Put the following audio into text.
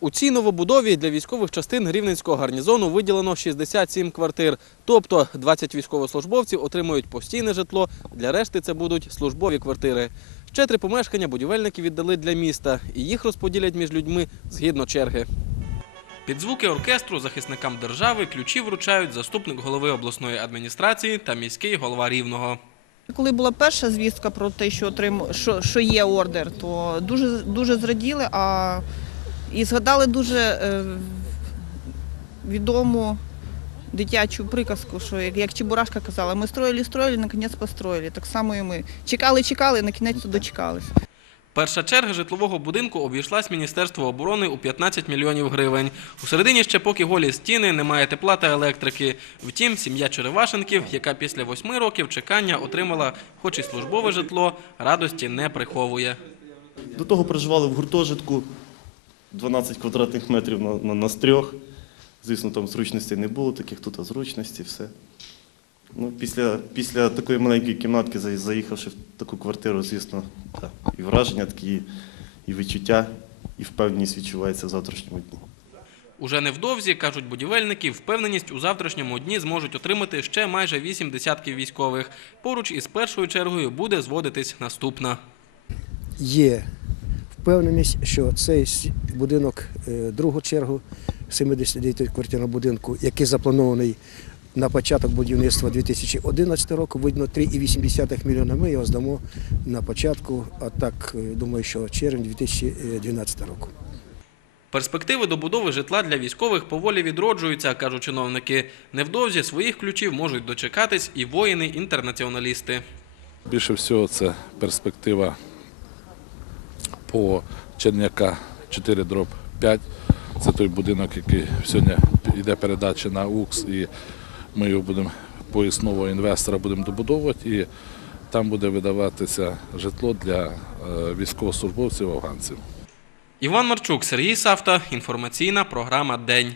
У цій новобудові для військових частин Рівненського гарнізону виділено 67 квартир. Тобто 20 військовослужбовців отримують постійне житло, для решти це будуть службові квартири. Ще три помешкання будівельники віддали для міста, і їх розподілять між людьми згідно черги. Під звуки оркестру захисникам держави ключі вручають заступник голови обласної адміністрації та міський голова Рівного. Коли була перша звістка про те, що отрим... що, що є ордер, то дуже дуже зраділи, а і згадали дуже е, відому дитячу приказку, що як, Чебурашка казала, ми строїли, строїли, наконець построїли. Так само і ми чекали, чекали, на кінець дочекались. Перша черга житлового будинку обійшлась Міністерство оборони у 15 мільйонів гривень. У середині ще поки голі стіни, немає тепла та електрики. Втім, сім'я Черевашенків, яка після восьми років чекання отримала хоч і службове житло, радості не приховує. До того проживали в гуртожитку 12 квадратних метрів на, на, на з трьох. Звісно, там зручностей не було, таких тут зручності, все. Ну, після, після такої маленької кімнатки, заїхавши в таку квартиру, звісно, так, і враження такі, і відчуття, і впевненість відчувається в завтрашньому дні. Уже невдовзі, кажуть будівельники, впевненість у завтрашньому дні зможуть отримати ще майже вісім десятків військових. Поруч із першою чергою буде зводитись наступна. є впевненість, що цей будинок е, другу чергу 79 квартирного будинку, який запланований на початок будівництва 2011 року, видно 3,8 мільйона. Ми його здамо на початку, а так е, думаю, що червень 2012 року. Перспективи добудови житла для військових поволі відроджуються, кажуть чиновники. Невдовзі своїх ключів можуть дочекатись і воїни-інтернаціоналісти. Більше всього це перспектива по Черняка 4 дроб 5. Це той будинок, який сьогодні йде передача на УКС, і ми його будемо пояснового інвестора будемо добудовувати. І там буде видаватися житло для е, військовослужбовців афганців. Іван Марчук, Сергій Савта. Інформаційна програма День.